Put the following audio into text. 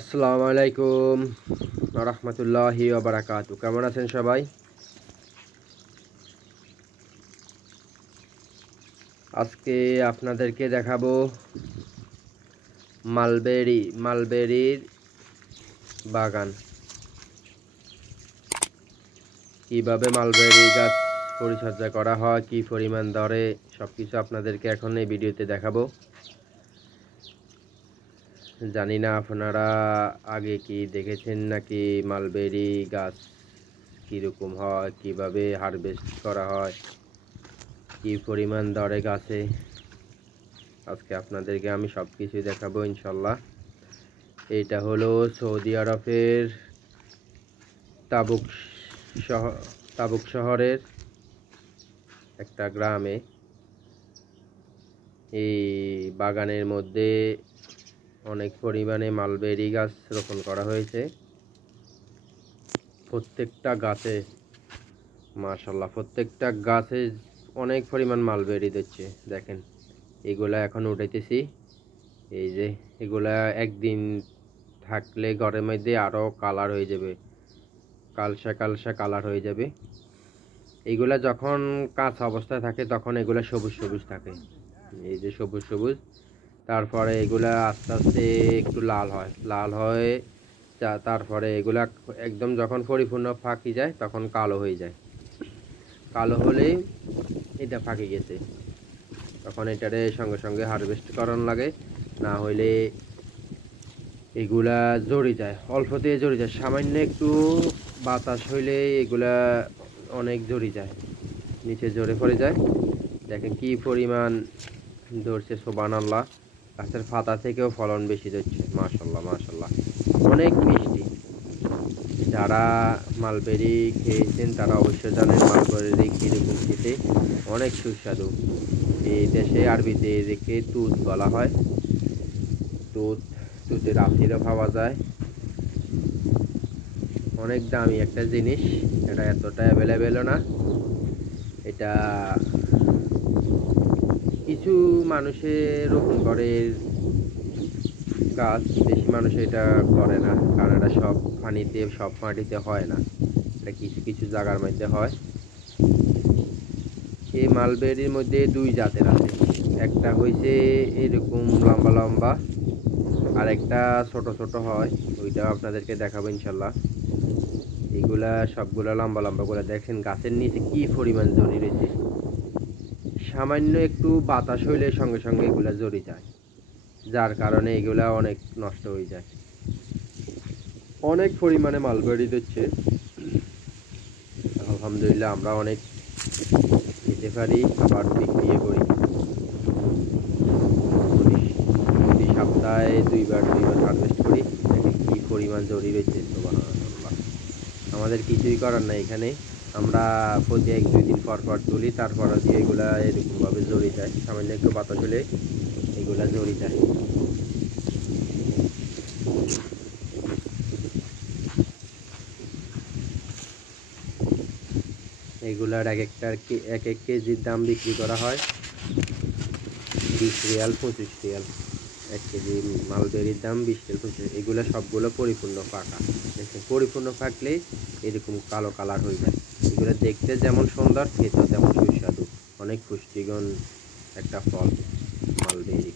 আসসালামু আলাইকুম রাহমাতুল্লাহি ওয়া বারাকাতুহু। কেমন আছেন সবাই? আজকে আপনাদেরকে দেখাবো মালবেরির বাগান। কিভাবে মালবেরি গাছ পরিচর্যা করা হয়, কি পরিমাণ দরে, সবকিছু আপনাদেরকে এখন এই ভিডিওতে দেখাবো। জানি না আপনারা আগে কি দেখেছেন নাকি মালবেরি গাছ কীরকম হয়, কিভাবে হারভেস্ট করা হয়, কি পরিমাণ দরে গাছে। আজকে আপনাদেরকে আমি সব কিছুই দেখাবো ইনশাল্লাহ। এইটা হলো সৌদি আরবের তাবুক শহরের একটা গ্রামে এই বাগানের মধ্যে অনেক পরিমাণে মালবেরি গাছ রোপণ করা হয়েছে। প্রত্যেকটা গাছে মাশাআল্লাহ, প্রত্যেকটা গাছে অনেক পরিমাণ মালবেরি দিচ্ছে। দেখেন এগুলা এখন উঠাইতেছি। এই যে এগুলা একদিন থাকলে ঘরের মধ্যে আরও কালার হয়ে যাবে, কালসা কালার হয়ে যাবে। এইগুলা যখন কাঁচা অবস্থায় থাকে তখন এগুলা সবুজ সবুজ থাকে, এই যে সবুজ সবুজ। তারপরে এগুলা আস্তে আস্তে একটু লাল হয় তারপরে এগুলা একদম যখন পরিপূর্ণ পাকি যায় তখন কালো হয়ে যায়। কালো হলে এটা পাকে গেছে, তখন এটারে সঙ্গে সঙ্গে হারভেস্ট করানো লাগে, না হইলে এগুলা জড়ে যায়, অল্পতে জড়ে যায়। সামান্য একটু বাতাস হইলে এগুলা অনেক জড়ে যায়, নিচে জড়ে পড়ে যায়। দেখেন কি পরিমাণ ধরছে, সুবহানাল্লাহ। গাছের পাতা থেকেও ফলন বেশি ধরছে, মাশাআল্লাহ মাশাআল্লাহ, অনেক মিষ্টি। যারা মালবেরি খেয়েছেন তারা অবশ্যই জানেন মালবেরি কীরকম খেতে, অনেক সুস্বাদু। এই দেশে আরবিতে এদেরকে তুত বলা হয়। তুতের আশিরও পাওয়া যায়। অনেক দামি একটা জিনিস, এটা এতটা অ্যাভেলেবেলও না। এটা কিছু মানুষে রোপণ করে গাছ, বেশি মানুষ এটা করে না, কারণ এটা সব পানিতে সব মাটিতে হয় না, এটা কিছু কিছু জায়গার মধ্যে হয়। এই মালবেরির মধ্যে দুই জাতের আছে, একটা হয়েছে এরকম লম্বা লম্বা, আর একটা ছোট ছোট হয়, ওইটাও আপনাদেরকে দেখাবো ইনশাল্লাহ। এগুলা সবগুলা লম্বা লম্বা করে দেখেন গাছের নিচে কি পরিমাণ জড়ি রয়েছে। সামান্য একটু বাতাস হইলে সঙ্গে সঙ্গে এগুলা জড়ি যায়, যার কারণে এগুলা অনেক নষ্ট হয়ে যায়। অনেক পরিমাণে মালবেরি দিচ্ছে, আলহামদুলিল্লাহ। আমরা অনেক খেতে পারি, আবার বিক্রি করি। প্রতি সপ্তাহে দুইবার হারভেস্ট করি। দেখেন কি পরিমাণ জড়ি রয়েছে, সুবহানাল্লাহ। আমাদের কিছুই করার নাই এখানে, আমরা প্রতি 1-2 দিন পর পর তুলি, তারপর দিয়ে এগুলা এরকমভাবে জড়ি যায়। সামান্য একটু বাতাস হলে এগুলা জড়ি যায়। এগুলার এক এক কেজির দাম বিক্রি করা হয় 20 রিয়াল 25 রিয়াল। 1 কেজি মালবেরির দাম 20 রিয়াল 25। এগুলো সবগুলো পরিপূর্ণ পাকা। দেখেন পরিপূর্ণ পাকলে এরকম কালো কালার হয়ে যায়। এগুলো দেখতে যেমন সুন্দর, খেতেও তেমন সুস্বাদু। অনেক পুষ্টিগুণ একটা ফল মালবেরি।